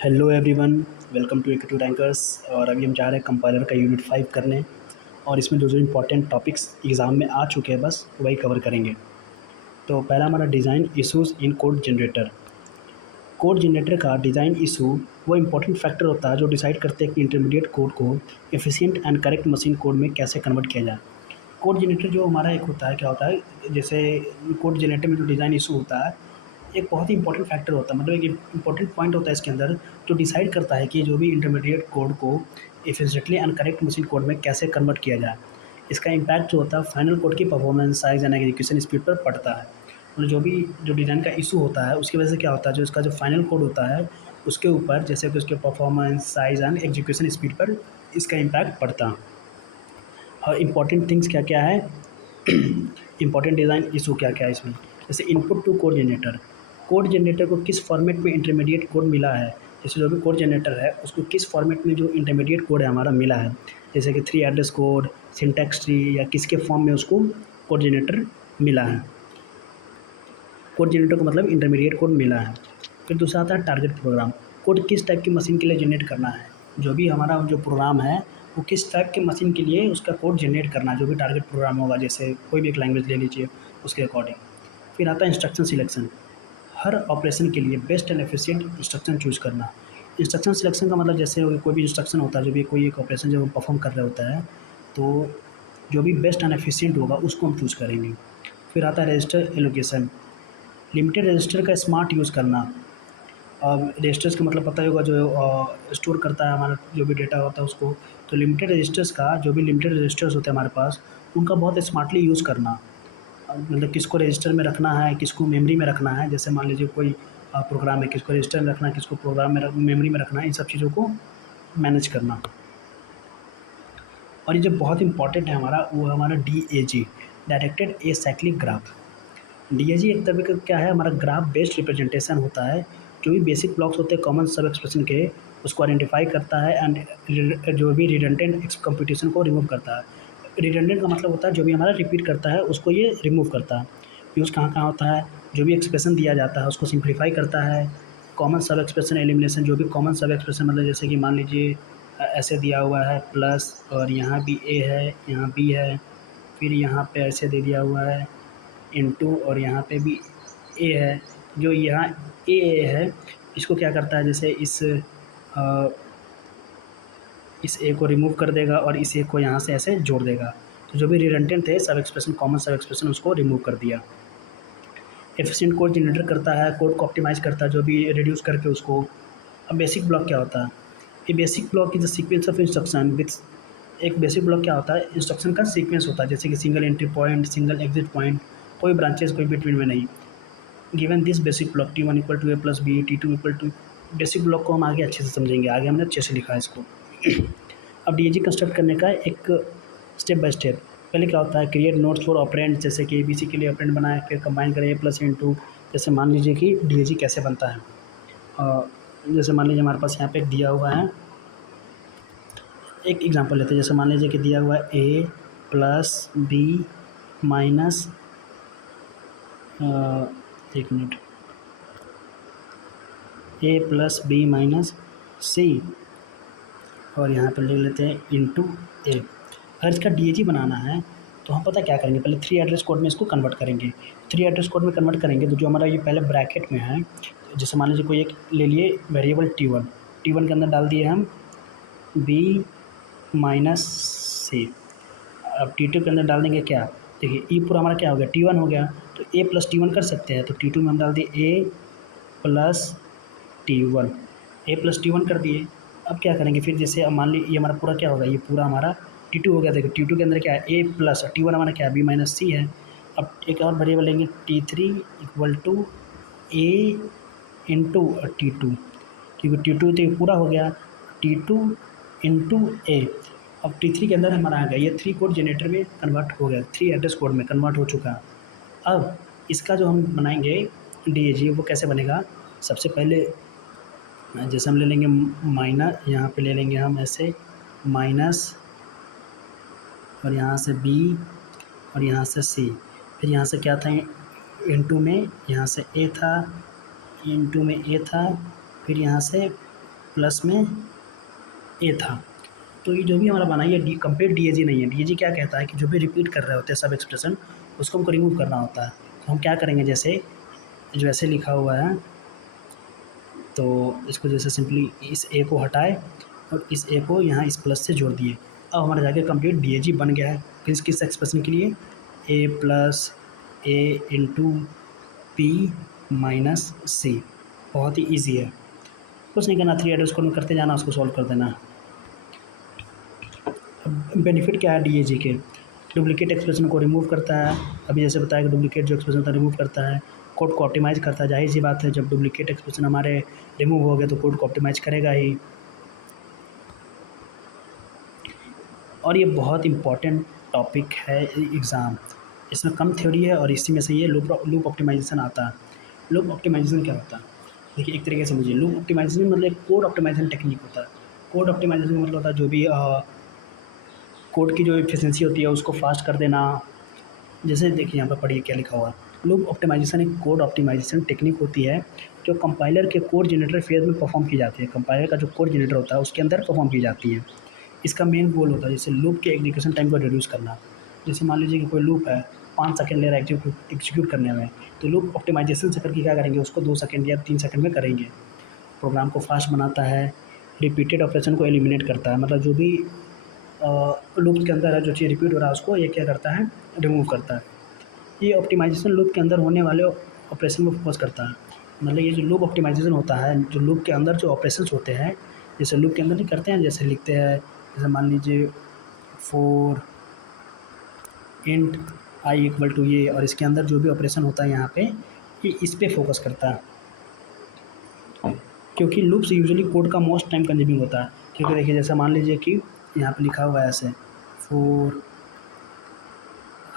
Hello everyone, welcome to एक rankers. और अभी हम जा रहे हैं कंपाइलर का यूनिट 5 करने। और इसमें जो जो इम्पोर्टेंट टॉपिक्स एग्ज़ाम में आ चुके हैं बस वही कवर करेंगे। तो पहला हमारा डिज़ाइन इशूज़ इन कोड जनरेटर। कोड जनरेटर का डिज़ाइन इशू वो इम्पोर्टेंट फैक्टर होता है जो डिसाइड करते हैं कि इंटरमीडिएट कोड को efficient and correct machine code में कैसे कन्वर्ट किया जाए। कोड जनरेटर जो हमारा एक होता है, क्या होता है, जैसे कोड जनरेटर में जो डिज़ाइन इशू होता है, एक बहुत ही इंपॉर्टेंट फैक्टर होता है, मतलब एक इंपॉर्टेंट पॉइंट होता है इसके अंदर, जो डिसाइड करता है कि जो भी इंटरमीडिएट कोड को efficiently and correct machine code में कैसे कन्वर्ट किया जाए। इसका इम्पैक्ट जो होता है फाइनल कोड की performance, size and execution speed पर पड़ता है। मतलब जो डिज़ाइन का इशू होता है उसकी वजह से क्या होता है, जो इसका जो फाइनल कोड होता है उसके ऊपर, जैसे कि उसके performance, size and execution speed पर इसका इम्पैक्ट पड़ता है। और इम्पॉर्टेंट थिंग्स क्या क्या है, इंपॉर्टेंट डिज़ाइन इशू क्या क्या है इसमें। जैसे इनपुट टू कोड जनरेटर को किस फॉर्मेट में इंटरमीडिएट कोड मिला है। जैसे जो भी कोड जनरेटर है उसको किस फॉर्मेट में जो इंटरमीडिएट कोड है हमारा मिला है, जैसे कि 3 एड्रेस कोड, सिंटैक्स ट्री, या किसके फॉर्म में उसको कोड जनरेटर मिला है। कोड जनरेटर को मतलब इंटरमीडिएट कोड मिला है। फिर दूसरा आता है टारगेट प्रोग्राम। कोड किस टाइप की मशीन के लिए जनरेट करना है, जो भी हमारा जो प्रोग्राम है वो किस टाइप की मशीन के लिए उसका कोड जनरेट करना है, जो भी टारगेट प्रोग्राम होगा, जैसे कोई भी एक लैंग्वेज ले लीजिए उसके अकॉर्डिंग। फिर आता है इंस्ट्रक्शन सिलेक्शन। हर ऑपरेशन के लिए best and efficient instruction choose करना। इंस्ट्रक्शन सिलेक्शन का मतलब, जैसे कोई भी इंस्ट्रक्शन होता है, जो भी कोई एक ऑपरेशन जो परफॉर्म कर रहा होता है, तो जो भी बेस्ट एंड एफिशिएंट होगा उसको हम चूज़ करेंगे। फिर आता है रजिस्टर एलोकेशन। लिमिटेड रजिस्टर का स्मार्ट यूज़ करना। रजिस्टर्स का मतलब पता ही होगा, जो स्टोर करता है हमारा जो भी डेटा होता है उसको। तो लिमिटेड रजिस्टर्स का, जो भी लिमिटेड रजिस्टर्स होते हैं हमारे पास, उनका बहुत स्मार्टली यूज़ करना। मतलब किसको रजिस्टर में रखना है, किसको मेमोरी में रखना है। जैसे मान लीजिए कोई प्रोग्राम है, किसको रजिस्टर में रखना है, किसको प्रोग्राम में मेमोरी में रखना है, इन सब चीज़ों को मैनेज करना। और ये जो बहुत इंपॉर्टेंट है हमारा, वो है हमारा DAG, directed acyclic graph. DAG एक तरह का क्या है, हमारा ग्राफ बेस्ड रिप्रेजेंटेशन होता है। जो भी बेसिक ब्लॉक्स होते हैं कॉमन सब एक्सप्रेशन के, उसको आइडेंटिफाई करता है एंड जो भी रिडंडेंट कंप्यूटेशन को रिमूव करता है। रिडंडेंट का मतलब होता है जो भी हमारा रिपीट करता है उसको ये रिमूव करता है। यूज़ कहाँ कहाँ होता है, जो भी एक्सप्रेशन दिया जाता है उसको सिंप्लीफाई करता है। कॉमन सब एक्सप्रेशन एलिमिनेशन, जो भी कॉमन सब एक्सप्रेशन, मतलब जैसे कि मान लीजिए ऐसे दिया हुआ है प्लस, और यहाँ भी ए है, यहाँ बी है, फिर यहाँ पे ऐसे दे दिया हुआ है इनटू, और यहाँ पे भी ए है। जो यहाँ ए है इसको क्या करता है, जैसे इस ए को रिमूव कर देगा और इस ए को यहाँ से ऐसे जोड़ देगा। तो जो भी रिडंडेंट थे सब एक्सप्रेशन, कॉमन सब एक्सप्रेशन, उसको रिमूव कर दिया। एफिशिएंट कोड जनरेटर करता है, कोड को ऑप्टिमाइज़ करता है, जो भी रिड्यूस करके उसको। अब बेसिक ब्लॉक क्या होता है, ये basic block is the sequence of instruction with. एक बेसिक ब्लॉक क्या होता है, इंस्ट्रक्शन का सीक्वेंस होता है, जैसे कि single entry point, single exit point, कोई ब्रांचेस कोई बिटवीन में नहीं। Given this basic block T1 equal to A plus B, T2 equal to. Basic block को हम आगे अच्छे से समझेंगे, आगे हमने अच्छे से लिखा है इसको। अब डीएजी कंस्ट्रक्ट करने का एक स्टेप बाय स्टेप। पहले क्या होता है, क्रिएट नोट्स फॉर ऑपरेंड, जैसे कि ABC के लिए ऑपरेंड बनाए, फिर कंबाइन करें A प्लस इंटू। जैसे मान लीजिए कि डीएजी कैसे बनता है, जैसे मान लीजिए हमारे पास यहाँ पे एक दिया हुआ है, एक एग्जांपल लेते हैं। जैसे मान लीजिए कि दिया हुआ है A प्लस बी माइनस, एक मिनट, ए प्लस बी माइनस सी, और यहाँ पर लिख लेते हैं इंटू ए। अगर इसका डीएजी बनाना है तो हम पता क्या करेंगे, पहले 3 एड्रेस कोड में इसको कन्वर्ट करेंगे। 3 एड्रेस कोड में कन्वर्ट करेंगे तो जो हमारा ये पहले ब्रैकेट में है, जैसे मान लीजिए कोई एक ले लिए वेरिएबल T1 के अंदर डाल दिए हम बी माइनस सी। अब T2 के अंदर डाल देंगे क्या, देखिए ई पूरा हमारा क्या हो गया, T1 हो गया। तो ए प्लस T1 कर सकते हैं, तो T2 में हम डाल दिए ए प्लस T1, ए प्लस T1 कर दिए। अब क्या करेंगे फिर, जैसे अब मान ली ये हमारा पूरा क्या होगा, ये पूरा हमारा T2 हो गया। देखो T2 के अंदर क्या है, ए प्लस T1 हमारा क्या है, बी माइनस सी है। अब एक और वेरिएबल लेंगे T3 equal to A into T2, क्योंकि T2 तो ये पूरा हो गया, T2 इंटू ए। अब T3 के अंदर हमारा आ गया, ये 3 कोड जनरेटर में कन्वर्ट हो गया, 3 एड्रेस कोड में कन्वर्ट हो चुका है। अब इसका जो हम बनाएंगे डीएजी, वो कैसे बनेगा, सबसे पहले जैसे हम ले लेंगे माइनस, यहाँ पे ले लेंगे हम ऐसे माइनस, और यहाँ से बी, और यहाँ से सी। फिर यहाँ से क्या था, इनटू में यहाँ से ए था, इनटू में ए था, फिर यहाँ से प्लस में ए था। तो ये जो भी हमारा बना, ये कंप्लीट डीएजी नहीं है। डीएजी क्या कहता है कि जो भी रिपीट कर रहे होते हैं सब एक्सप्रेशन, उसको हमको रिमूव करना होता है। तो हम क्या करेंगे, जैसे जो ऐसे लिखा हुआ है, तो इसको जैसे सिंपली इस ए को हटाए और इस ए को यहाँ इस प्लस से जोड़ दिए। अब हमारा जाके कंप्लीट डीएजी बन गया है। किस किस एक्सप्रेशन के लिए, ए प्लस ए इंटू पी माइनस सी। बहुत ही ईजी है, कुछ नहीं करना, 3 एडर्स को करते जाना, उसको सॉल्व कर देना। अब बेनिफिट क्या है डीएजी के, डुप्लीकेट एक्सप्रेशन को रिमूव करता है। अभी जैसे बताया कि डुप्लीकेट जो एक्सप्रेशन होता है रिमूव करता है, कोड को ऑप्टिमाइज करता है। जाहिर सी बात है, जब डुप्लीकेट एक्सप्रेशन हमारे रिमूव हो गए तो कोड को ऑप्टिमाइज करेगा ही। और ये बहुत इंपॉर्टेंट टॉपिक है एग्ज़ाम, इसमें कम थ्योरी है और इसी में से ये लूप ऑप्टिमाइजेशन आता है। लूप ऑप्टिमाइजेशन क्या होता है, देखिए एक तरीके से मुझे लूप ऑप्टिमाइजेशन मतलब कोड ऑप्टिमाइजेशन टेक्निक होता है। कोड ऑप्टिमाइजेशन मतलब होता है जो भी कोड की जो एफिशिएंसी होती है उसको फास्ट कर देना। जैसे देखिए यहाँ पर पढ़िए क्या लिखा हुआ है, लूप ऑप्टिमाइजेशन एक कोड ऑप्टिमाइजेशन टेक्निक होती है जो कंपाइलर के कोड जनरेटर फेज में परफॉर्म की जाती है। कंपाइलर का जो कोड जनरेटर होता है उसके अंदर परफॉर्म की जाती है। इसका मेन गोल होता है जैसे लूप के एग्जीक्यूशन टाइम को रिड्यूस करना। जैसे मान लीजिए कि कोई लूप है 5 सेकंड ले रहा है एग्जीक्यूट करने में, तो लूप ऑप्टिमाइजेशन से करके क्या करेंगे, उसको 2 सेकंड या 3 सेकंड में करेंगे। प्रोग्राम को फास्ट बनाता है, रिपीटेड ऑपरेशन को एलिमिनेट करता है, मतलब जो भी लूप के अंदर है जो चीज़ रिपीट हो रहा है उसको ये क्या करता है, रिमूव करता है। ये ऑप्टिमाइजेशन लूप के अंदर होने वाले ऑपरेशन को फोकस करता है। मतलब ये जो लूप ऑप्टिमाइजेशन होता है, जो लूप के अंदर जो ऑपरेशंस होते हैं, जैसे लूप के अंदर नहीं करते हैं, जैसे लिखते हैं, जैसे मान लीजिए for int I equal to ये, और इसके अंदर जो भी ऑपरेशन होता है यहाँ पे, ये इस पे फोकस करता है। क्योंकि लूप्स यूजुअली कोड का मोस्ट टाइम कंज्यूमिंग होता है। क्योंकि देखिए जैसे मान लीजिए कि यहाँ पे लिखा हुआ है ऐसे, फॉर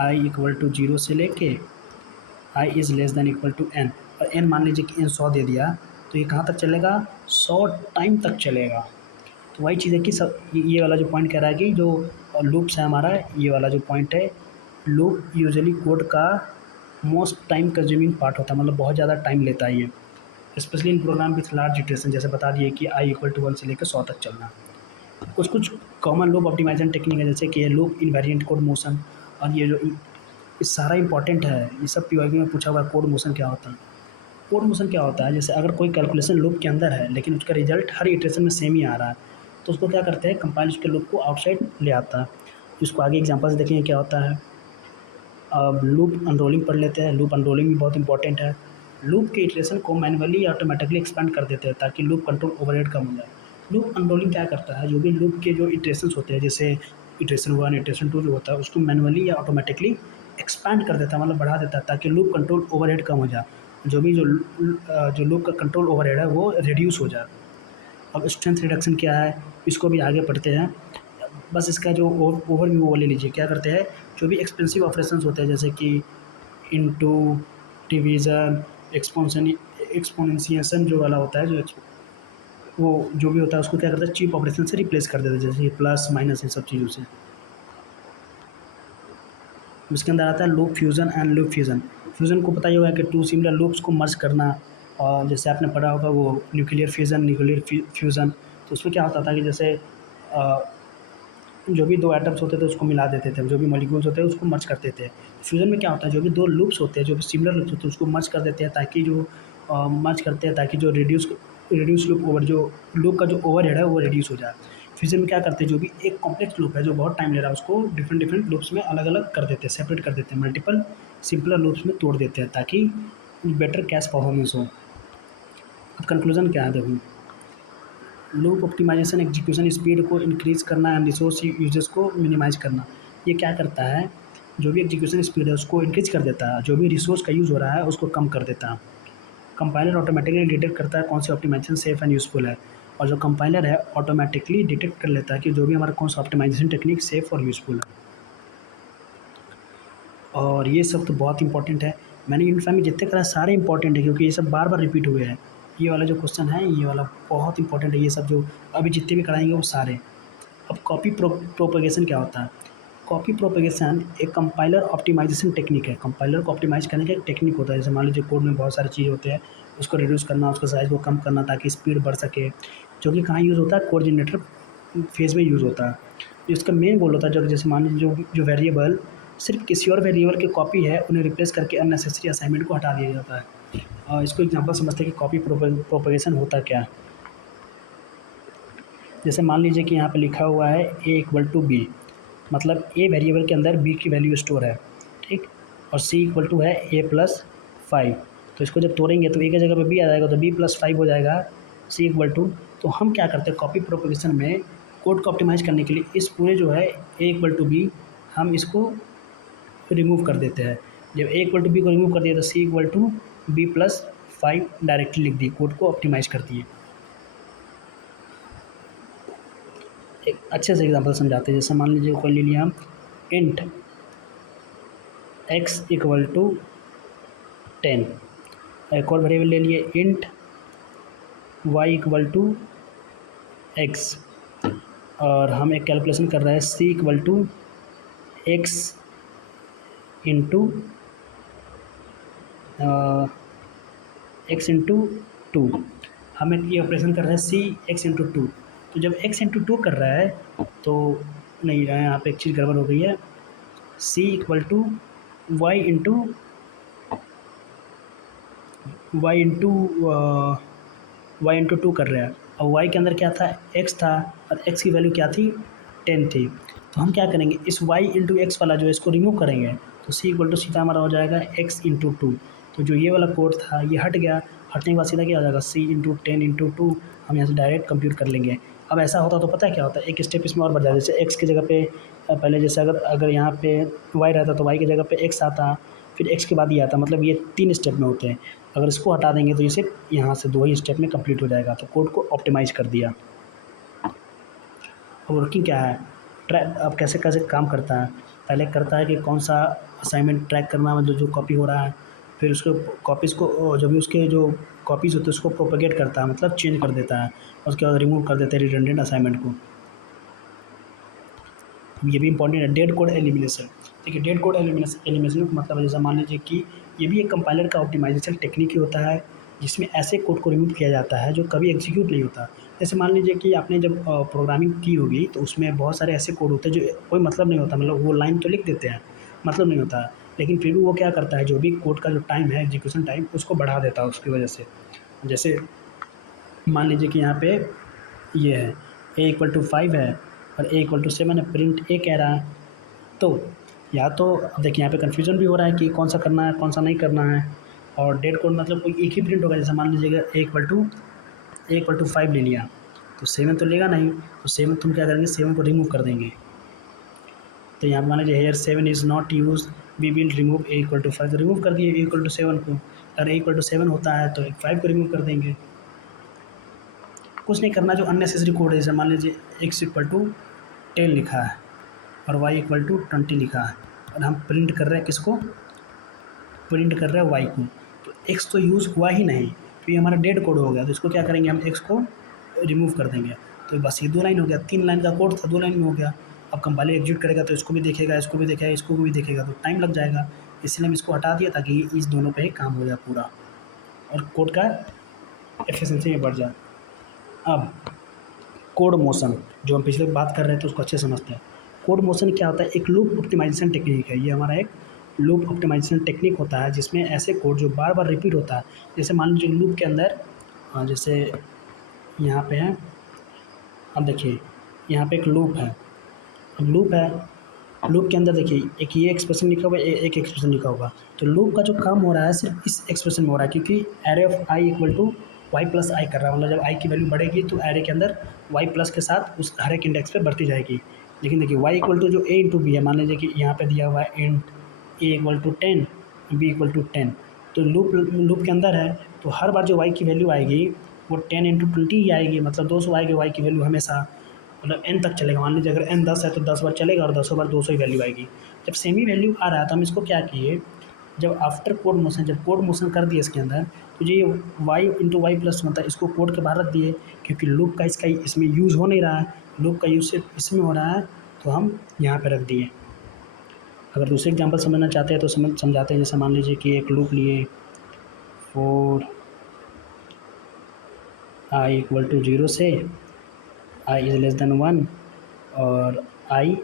आई इक्वल टू 0 से लेके I is less than equal to N, और एन मान लीजिए कि एन 100 दे दिया, तो ये कहाँ तक चलेगा, 100 टाइम तक चलेगा। तो वही चीज़ है कि सब ये वाला जो पॉइंट कह रहा है कि जो लूप्स है हमारा, ये वाला जो पॉइंट है, लूप यूजुअली कोड का मोस्ट टाइम कंज्यूमिंग पार्ट होता है, मतलब बहुत ज़्यादा टाइम लेता है ये, specially in program with large iteration. जैसे बता दिए कि आई इक्वल टू 1 से लेकर 100 तक चलना। कुछ कुछ कॉमन लूप ऑप्टिमाइजेशन टेक्निक है, जैसे कि ये लूप इनवेरिएंट कोड मोशन, और ये जो ये सारा इंपॉर्टेंट है, ये सब पीवाईक्यू में पूछा हुआ है। कोड मोशन क्या होता है, कोड मोशन क्या होता है, जैसे अगर कोई कैलकुलेशन लूप के अंदर है लेकिन उसका रिजल्ट हर इटरेशन में सेम ही आ रहा है, तो उसको क्या करते हैं, कंपाइल उसके लूप को आउटसाइड ले आता है। इसको आगे एग्जांपल्स देखेंगे क्या होता है। अब लूप अनरोलिंग पढ़ लेते हैं। लूप अनरोलिंग भी बहुत इंपॉर्टेंट है। लूप के इटरेशन को मैनुअली या ऑटोमेटिकली एक्सपेंड कर देते हैं ताकि लूप कंट्रोल ओवरहेड कम हो जाए। लूप अनरोलिंग क्या करता है, जो भी लूप के जो इटरेशंस होते हैं, जैसे इटरेशन 1 इटरेशन 2 जो होता है, उसको मैनुअली या ऑटोमेटिकली एक्सपैंड कर देता है, मतलब बढ़ा देता है, ताकि लूप कंट्रोल ओवरहेड कम हो जाए। जो भी जो लूप का कंट्रोल ओवरहेड है वो रिड्यूस हो जाए। अब स्ट्रेंथ रिडक्शन क्या है, इसको भी आगे पढ़ते हैं। बस इसका जो ओवरव्यू वो ले लीजिए। क्या करते हैं, जो भी एक्सपेंसिव ऑपरेशंस होते हैं जैसे कि इनटू, डिवीज़न, एक्सपोनेंशिएशन जो वाला होता है, वो जो भी होता है उसको क्या करता है, चीप ऑपरेशन से रिप्लेस कर देता है, जैसे प्लस माइनस इन सब चीज़ों से। इसके अंदर आता है loop fusion and loop fusion. Fusion को पता ही होगा कि 2 सिमिलर लूप्स को मर्ज करना, और जैसे आपने पढ़ा होगा वो न्यूक्लियर फ्यूज़न, न्यूक्लियर फ्यूज़न। तो उसमें क्या होता था कि जैसे जो भी 2 एटम्स होते थे उसको मिला देते थे, जो भी मॉलिक्यूल्स होते हैं उसको मर्ज करते थे। फ्यूज़न में क्या होता है, जो भी 2 लूप्स होते हैं, जो भी सिमिलर लूप्स होते हैं उसको मर्ज कर देते हैं, ताकि जो मर्ज करते हैं ताकि जो रिड्यूस लूप ओवर जो लूप का जो ओवरहेड है वो रिड्यूस हो जाए। फ्यूज़न में क्या करते हैं, जो भी एक कॉम्प्लेक्स लूप है जो बहुत टाइम ले रहा है उसको डिफरेंट डिफरेंट लूप्स में अलग अलग कर देते हैं, सेपरेट कर देते हैं, मल्टीपल सिंपलर लूप्स में तोड़ देते हैं ताकि बेटर कैश परफॉर्मेंस हो। अब कंक्लूजन क्या है, देखो, लूप ऑप्टिमाइजेशन एग्जीक्यूशन स्पीड को इंक्रीज़ करना एंड रिसोर्स यूजेस को मिनिमाइज़ करना। ये क्या करता है, जो भी एग्जीक्यूशन स्पीड है उसको इंक्रीज़ कर देता है, जो भी रिसोर्स का यूज़ हो रहा है उसको कम कर देता है। कंपाइलर ऑटोमेटिकली डिटेक्ट करता है कौन सी ऑप्टिमाइजेशन सेफ एंड यूज़फुल है, और जो कंपाइलर है ऑटोमेटिकली डिटेक्ट कर लेता है कि जो भी हमारा कौन सा ऑप्टिमाइजेशन टेक्निक सेफ़ और यूज़फुल है। और ये सब तो बहुत इंपॉर्टेंट है। मैंने यूनिट 5 में जितने करा सारे इंपॉर्टेंट है, क्योंकि ये सब बार बार रिपीट हुए हैं। ये वाला जो क्वेश्चन है ये वाला बहुत इंपॉर्टेंट है। ये सब जो अभी जितने भी कराएंगे वो सारे। अब कॉपी प्रोपगेशन क्या होता है, कॉपी प्रोपेगेशन एक कंपाइलर ऑप्टिमाइजेशन टेक्निक है। कंपाइलर को ऑप्टिमाइज़ करने का एक टेक्निक होता है। जैसे मान लीजिए कोड में बहुत सारी चीज़ होते हैं, उसको रिड्यूस करना, उसका साइज़ को कम करना ताकि स्पीड बढ़ सके, जो कि कहाँ यूज़ होता है, कोड जनरेटर फेज़ में यूज़ होता है। इसका मेन गोल होता है जो जैसे मान लीजिए जो वेरिएबल सिर्फ किसी और वेरिएबल की कॉपी है, उन्हें रिप्लेस करके अननेसेसरी असाइनमेंट को हटा दिया जाता है। इसको एग्जांपल समझते हैं कि कॉपी प्रोपेगेशन होता क्या है। जैसे मान लीजिए कि यहाँ पे लिखा हुआ है a इक्वल टू बी, मतलब ए वेरिएबल के अंदर बी की वैल्यू स्टोर है, ठीक, और सी इक्वल टू है a प्लस 5। तो इसको जब तोड़ेंगे तो ए की जगह पे बी आ जाएगा, तो b प्लस 5 हो जाएगा सी इक्वल टू। तो हम क्या करते हैं कॉपी प्रोपेगेशन में, कोड को ऑप्टिमाइज़ करने के लिए इस पूरे जो है a इक्वल टू बी, हम इसको रिमूव कर देते हैं। जब a इक्वल टू बी को रिमूव कर दिया तो C equal to B plus 5 directly लिख दी, कोड को ऑप्टिमाइज़ कर दिए। एक अच्छे से एग्जांपल समझाते हैं। जैसे मान लीजिए कोई ले लिया हम इंट x इक्वल टू 10, एक और वेरिएबल ले लिए int y equal to x, और हम एक कैलकुलेशन कर रहे हैं c equal to x into x into two. हम एक ये ऑपरेशन कर रहे हैं सी एक्स इंटू टू। तो जब x इंटू टू कर रहा है तो नहीं, यहाँ पे एक चीज़ गड़बड़ हो गई है। c equal to y into y into y into two कर रहा है, और y के अंदर क्या था, x था, और x की वैल्यू क्या थी, 10 थी। तो हम क्या करेंगे, इस y इंटू एक्स वाला जो है इसको रिमूव करेंगे, तो c इक्वल टू सीधा हमारा हो जाएगा x इंटू टू। तो जो ये वाला कोड था ये हट गया, हटने के बाद सीधा क्या हो जाएगा, c इंटू 10 इंटू टू। हम यहाँ से डायरेक्ट कंप्यूट कर लेंगे। अब ऐसा होता तो पता है क्या होता है, एक स्टेप इसमें और बढ़ जाता है। जैसे x की जगह पे पहले जैसे अगर यहाँ पे y रहता तो y की जगह पे x आता, फिर x के बाद ये आता, मतलब ये 3 स्टेप में होते हैं। अगर इसको हटा देंगे तो ये सिर्फ यहाँ से 2 ही स्टेप में कंप्लीट हो जाएगा। तो कोड को ऑप्टिमाइज़ कर दिया। अब वर्किंग क्या है, ट्रैक अब कैसे कैसे काम करता है। पहले करता है कि कौन सा असाइनमेंट ट्रैक करना है, मतलब जो कॉपी हो रहा है, फिर उसको कॉपीज़ को जब भी उसके जो कॉपीज़ होते हैं उसको प्रोपेगेट करता है, मतलब चेंज कर देता है, और उसके बाद रिमूव कर देता है रिडंडेंट असाइनमेंट को। ये भी इंपॉर्टेंट है, डेड कोड एलिमिनेशन। देखिए डेड कोड एलिमिनेशन का मतलब है, जैसे मान लीजिए कि ये भी एक कंपाइलर का ऑप्टिमाइजेशन टेक्निक ही होता है, जिसमें ऐसे कोड को रिमूव किया जाता है जो कभी एग्जीक्यूट नहीं होता। जैसे मान लीजिए कि आपने जब प्रोग्रामिंग की होगी तो उसमें बहुत सारे ऐसे कोड होते हैं जो कोई मतलब नहीं होता, मतलब वो लाइन तो लिख देते हैं, मतलब नहीं होता, लेकिन फिर भी वो क्या करता है, जो भी कोड का जो टाइम है, एग्जीक्यूशन टाइम, उसको बढ़ा देता है उसकी वजह से। जैसे मान लीजिए कि यहाँ पे ये है a इक्वल टू 5 है और a इक्वल टू 7 है, प्रिंट a कह रहा है। तो या तो अब देखिए यहाँ पे कन्फ्यूजन भी हो रहा है कि कौन सा करना है कौन सा नहीं करना है, और डेड कोड मतलब कोई एक ही प्रिंट होगा। जैसे मान लीजिएगा a इक्वल टू 5 ले लिया, तो 7 तो लेगा नहीं, तो 7 तुम क्या करेंगे, 7 को रिमूव कर देंगे। तो यहाँ मान लीजिए here 7 is not use, we will remove a equal to 5, तो रिमूव कर दिए a इक्वल टू 7 को। अगर a इक्वल टू 7 होता है तो 5 को रिमूव कर देंगे। कुछ नहीं करना, जो अननेसेसरी कोड है, जैसे मान लीजिए x इक्वल टू 10 लिखा है और y इक्वल टू 20 लिखा है, और हम प्रिंट कर रहे हैं किसको, प्रिंट कर रहे हैं y को, तो x तो यूज़ हुआ ही नहीं, तो ये हमारा डेड कोड हो गया। तो इसको क्या करेंगे, हम x को रिमूव कर देंगे। तो बस ये 2 लाइन हो गया, 3 लाइन का कोड था, 2 लाइन में हो गया। अब कंपाइलर एग्जीक्यूट करेगा तो इसको भी देखेगा, इसको भी देखेगा, इसको भी देखेगा, तो टाइम लग जाएगा। इसलिए हम इसको हटा दिया ताकि इस दोनों पे ही काम हो जाए पूरा, और कोड का एफिशिएंसी में बढ़ जाए। अब कोड मोशन, जो हम पिछले बात कर रहे थे उसको अच्छे से समझते हैं। कोड मोशन क्या होता है, एक लूप ऑप्टिमाइजेशन टेक्निक है। ये हमारा एक लूप ऑप्टिमाइजेशन टेक्निक होता है, जिसमें ऐसे कोड जो बार बार रिपीट होता है। जैसे मान लीजिए लूप के अंदर जैसे यहाँ पे है, अब देखिए यहाँ पे एक लूप है, अब लूप है, लूप के अंदर देखिए एक ये एक्सप्रेशन लिखा हुआ है, एक एक्सप्रेशन लिखा होगा। तो लूप का जो काम हो रहा है सिर्फ इस एक्सप्रेशन में हो रहा है, क्योंकि array of I equal to Y plus I कर रहा है, मतलब जब आई की वैल्यू बढ़ेगी तो एरे के अंदर वाई प्लस के साथ उस हर एक इंडेक्स पे बढ़ती जाएगी। लेकिन देखिए वाई इक्वल टू जो ए इंटू बी है, मान लीजिए कि यहाँ पे दिया हुआ है int a equal to 10, B equal to 10, तो लूप के अंदर है, तो हर बार जो वाई की वैल्यू आएगी वो 10 इंटू 20 ही आएगी, मतलब 200 आएगी वाई की वैल्यू हमेशा, मतलब n तक चलेगा। मान लीजिए अगर n 10 है तो 10 बार चलेगा, और 10 बार 200 ही वैल्यू आएगी। जब सेमी वैल्यू आ रहा है तो हम इसको क्या किए, जब आफ्टर कोड मोशन, जब कोड मोशन कर दिए इसके अंदर, तो ये वाई इंटू वाई प्लस मतलब इसको कोड के बाहर रख दिए, क्योंकि लूप का इसका इसमें यूज़ हो नहीं रहा है, लूप का यूज सिर्फ इसमें हो रहा है, तो हम यहाँ पे रख दिए। अगर दूसरे एग्जांपल समझना चाहते हैं तो समझाते हैं। जैसे मान लीजिए कि एक लूप लिए फॉर आई इक्वल टू 0 से आई इज़ लेस देन 1 और आई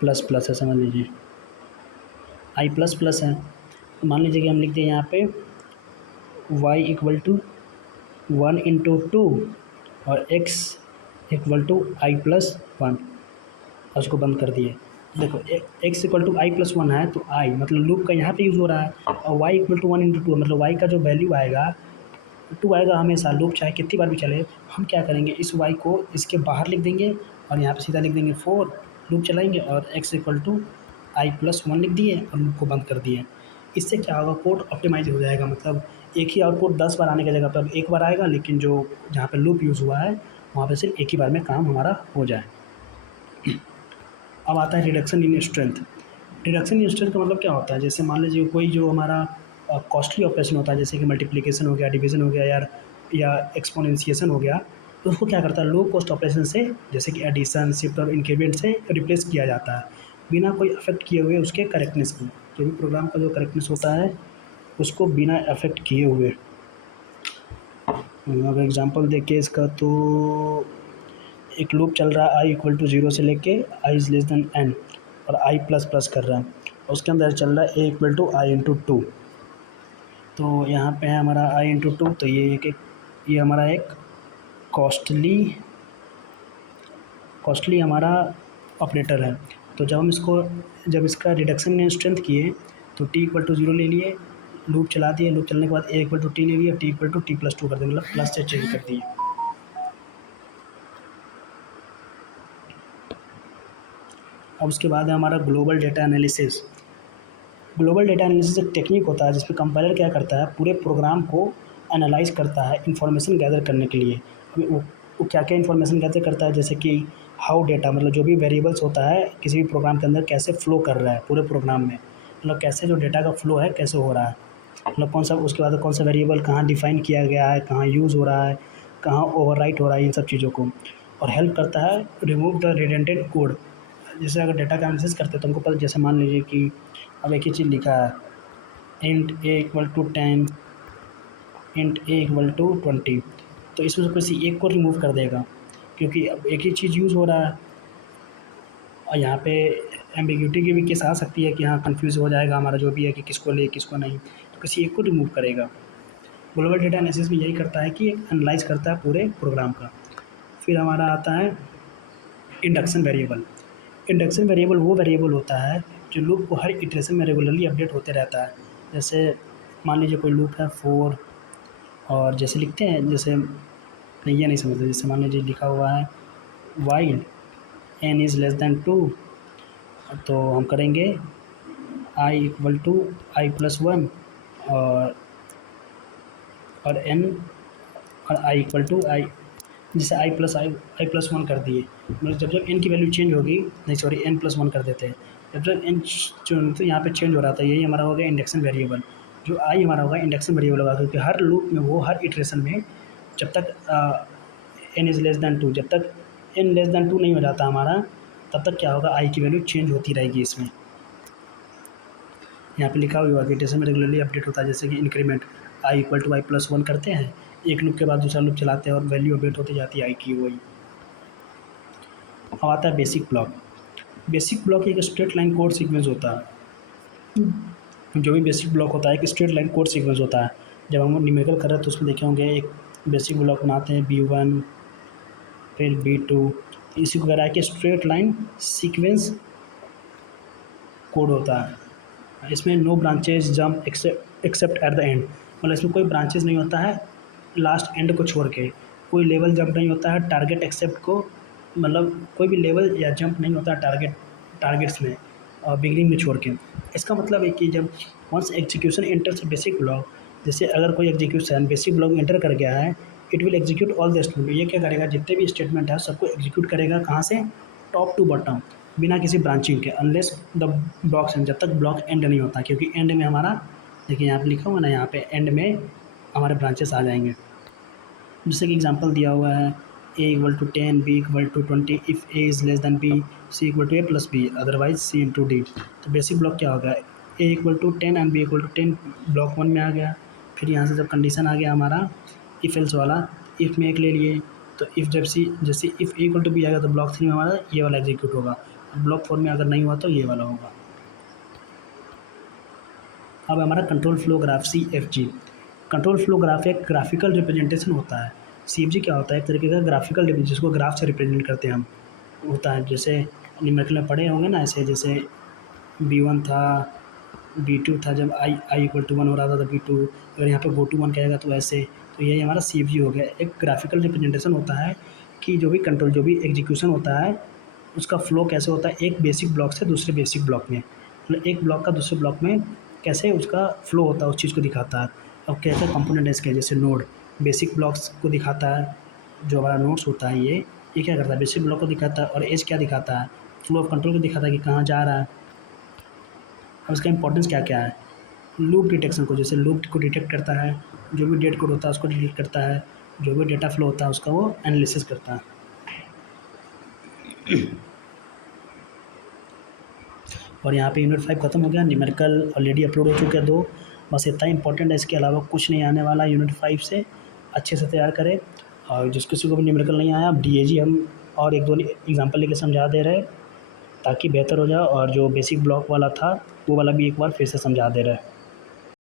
प्लस प्लस है, समझ लीजिए आई प्लस प्लस है। तो मान लीजिए कि हम लिख दें यहाँ पे वाई इक्वल टू 1 इंटू 2 और x equal to i plus 1 और उसको बंद कर दिए। देखो x equal to i plus 1 है तो आई मतलब लूप का यहाँ पे यूज़ हो रहा है, और वाई इक्वल टू 1 इंटू 2 मतलब वाई का जो वैल्यू आएगा 2 आएगा हमेशा, लूप चाहे कितनी बार भी चले। हम क्या करेंगे, इस वाई को इसके बाहर लिख देंगे और यहाँ पे सीधा लिख देंगे 4, लूप चलाएंगे और x equal to i plus 1 लिख दिए और लूप को बंद कर दिए। इससे क्या होगा, कोड ऑप्टिमाइज हो जाएगा। मतलब एक ही आउटपुट 10 बार आने की जगह पर एक बार आएगा, लेकिन जो जहाँ पे लूप यूज़ हुआ है वहाँ पे सिर्फ एक ही बार में काम हमारा हो जाए। अब आता है reduction in strength. Reduction in strength का मतलब क्या होता है, जैसे मान लीजिए कोई जो हमारा कॉस्टली ऑपरेशन होता है, जैसे कि मल्टीप्लिकेशन हो गया, डिवीज़न हो गया यार, या एक्सपोनेंशिएशन हो गया, तो उसको क्या करता है लो कॉस्ट ऑपरेशन से, जैसे कि एडिशन, शिफ्ट और इंक्रीमेंट से रिप्लेस किया जाता है बिना कोई अफेक्ट किए हुए उसके करेक्टनेस को। जो भी प्रोग्राम का जो करेक्टनेस होता है उसको बिना अफेक्ट किए हुए। अगर एग्जांपल देखें इसका तो एक लूप चल रहा है आई इक्वल टू 0 से लेके I is less then N और आई प्लस प्लस कर रहा है, और उसके अंदर चल रहा है A equal to I into 2। तो यहाँ पे है हमारा आई इंटू 2, तो ये हमारा एक कॉस्टली हमारा ऑपरेटर है। तो जब इसका रिडक्शन ने स्ट्रेंथ किए तो टी इक्वल टू 0 ले लिए, लूप चला दिए, लूप चलने के बाद ए इक्वल टू टी ले लिया, t equal to t plus 2 कर दिया, मतलब प्लस से चेंज कर दिए। अब उसके बाद है हमारा global data analysis. Global data analysis एक टेक्निक होता है जिसमें कंपाइलर क्या करता है, पूरे प्रोग्राम को एनालाइज करता है इन्फॉर्मेशन गैदर करने के लिए। वो क्या क्या इन्फॉर्मेशन गैदर करता है, जैसे कि हाउ डेटा मतलब जो भी वेरिएबल्स होता है किसी भी प्रोग्राम के अंदर कैसे फ्लो कर रहा है पूरे प्रोग्राम में, मतलब कैसे जो डेटा का फ्लो है कैसे हो रहा है, मतलब कौन सा, उसके बाद कौन सा वेरिएबल कहाँ डिफाइन किया गया है, कहाँ यूज़ हो रहा है, कहाँ ओवरराइट हो रहा है, इन सब चीज़ों को। और हेल्प करता है रिमूव द रिडंडेंट कोड। जैसे अगर डेटा का एनालिसिस करते हैं तो हमको पता, जैसे मान लीजिए कि अब एक ही चीज़ लिखा है int a equal to 10, int a equal to 20, तो इसमें से किसी एक को रिमूव कर देगा क्योंकि अब एक ही चीज़ यूज़ हो रहा है। और यहाँ पे एम्बिग्यूटी की भी केस आ सकती है कि हाँ कंफ्यूज हो जाएगा हमारा जो भी है कि किसको ले किसको नहीं, तो किसी एक को रिमूव करेगा। ग्लोबल डेटा एनालिसिस में यही करता है कि एनालाइज करता है पूरे प्रोग्राम का। फिर हमारा आता है इंडक्शन वेरिएबल। इंडक्शन वेरिएबल वो वेरिएबल होता है जो लूप को हर इटरेशन में रेगुलरली अपडेट होते रहता है। जैसे मान लीजिए कोई लूप है 4, और जैसे लिखते हैं, जैसे नहीं ये नहीं समझते, जैसे मान लीजिए लिखा हुआ है while n is less than 2, तो हम करेंगे i equal to i plus 1 और एन और आई इक्वल टू आई, जैसे आई प्लस 1 कर दिए, मतलब जब जब एन की वैल्यू चेंज होगी, नहीं सॉरी एन प्लस 1 कर देते हैं, जब जब एन तो यहाँ पे चेंज हो रहा था, यही हमारा हो गया इंडक्शन वेरिएबल। जो आई हमारा होगा इंडक्शन वेरिएबल होगा, क्योंकि हर लूप में वो हर इटरेशन में जब तक एन इज़ लेस दैन 2, जब तक एन लेस दैन 2 नहीं हो जाता हमारा, तब तक क्या होगा आई की वैल्यू चेंज होती रहेगी। इसमें यहाँ पे लिखा हुआ है कि इटरेशन में रेगुलरली अपडेट होता है, जैसे कि increment i equal to i plus 1 करते हैं, एक लूप के बाद दूसरा लूप चलाते हैं और वैल्यू अपडेट होती जाती है आई की वही। अब आता है बेसिक ब्लॉक। बेसिक ब्लॉक एक स्ट्रेट लाइन कोड सीक्वेंस होता है। जो भी बेसिक ब्लॉक होता है एक स्ट्रेट लाइन कोड सीक्वेंस होता है। जब हम न्यूमेरिकल कर रहे हैं तो उसमें देखे होंगे एक बेसिक ब्लॉक बनाते हैं B1 फिर B2, इसी को कह रहा है कि स्ट्रेट लाइन सीक्वेंस कोड होता है। इसमें no branches jump except at the end, मतलब इसमें कोई ब्रांचेज नहीं होता है लास्ट एंड को छोड़ के, कोई लेवल जंप नहीं होता है टारगेट एक्सेप्ट को, मतलब कोई भी लेवल या जंप नहीं होता टारगेट्स में और बिगनिंग में छोड़ के। इसका मतलब है कि जब once execution enters basic block, जैसे अगर कोई एग्जीक्यूशन बेसिक ब्लॉक एंटर कर गया है, it will execute all the statement, ये क्या करेगा जितने भी स्टेटमेंट है सबको एग्जीक्यूट करेगा, कहाँ से, टॉप टू बॉटम, बिना किसी ब्रांचिंग के, अनलेस द ब्लॉक्स एंड, जब तक ब्लॉक एंड नहीं होता, क्योंकि एंड में हमारा देखिए यहाँ पे लिखा हुआ ना, यहाँ पे एंड में हमारे ब्रांचेस आ जाएंगे। जैसे कि एग्जांपल दिया हुआ है A equal to 10, B equal to 20, if A is less than B, C equal to A plus B, otherwise C into D. तो बेसिक ब्लॉक क्या होगा, A equal to 10 and B equal to 10 block 1 में आ गया। फिर यहाँ से जब condition आ गया हमारा इफ़ एल्स वाला, इफ़ में एक ले लिए, तो इफ़ जब सी जैसे if a equal to b आएगा तो ब्लॉक 3 में हमारा ये वाला एग्जीक्यूट होगा, ब्लॉक 4 में अगर नहीं हुआ तो ये वाला होगा। अब हमारा control flow graph CFG। Control flow graph एक ग्राफिकल रिप्रेजेंटेशन होता है। CFG क्या होता है, एक तरीके का ग्राफिकल रिप्रेजेंटेशन, जिसको ग्राफ से रिप्रेजेंट करते हैं हम, होता है। जैसे न्यूमेरिकल में पढ़े होंगे ना, ऐसे जैसे B1 था, B2 था, जब आई इक्वल टू 1 हो रहा था तो B2, अगर यहाँ पे गो टू 1 कहेगा तो ऐसे। तो यही हमारा CFG हो गया। एक ग्राफिकल रिप्रेजेंटेशन होता है कि जो भी कंट्रोल, जो भी एग्जीक्यूशन होता है उसका फ्लो कैसे होता है एक बेसिक ब्लॉक से दूसरे बेसिक ब्लॉक में, मतलब एक ब्लॉक का दूसरे ब्लॉक में कैसे उसका फ्लो होता है उस चीज़ को दिखाता है। अब कैसे कंपोनेंट है इसके, जैसे नोड बेसिक ब्लॉक्स को दिखाता है, जो हमारा नोड्स होता है ये क्या करता है, बेसिक ब्लॉक को दिखाता है। और एज क्या दिखाता है, फ्लो ऑफ कंट्रोल को दिखाता है कि कहाँ जा रहा है। अब इसका इंपॉर्टेंस क्या क्या है, लूप डिटेक्शन को, जैसे लूप को डिटेक्ट करता है, जो भी डेट कोड होता है उसको डिटेक्ट करता है, जो भी डेटा फ्लो होता है उसका वो एनालिसिस करता है। और यहाँ पे यूनिट 5 खत्म हो गया। न्यूमेरिकल ऑलरेडी अपलोड हो चुके हैं 2, बस इतना इंपॉर्टेंट है, इसके अलावा कुछ नहीं आने वाला यूनिट 5 से। अच्छे से तैयार करें, और जिस किसी को भी न्यूमेरिकल नहीं आया, अब DAG हम और एक दो एग्जांपल लेके समझा दे रहे हैं ताकि बेहतर हो जाए, और जो बेसिक ब्लॉक वाला था वो वाला भी एक बार फिर से समझा दे रहे हैं।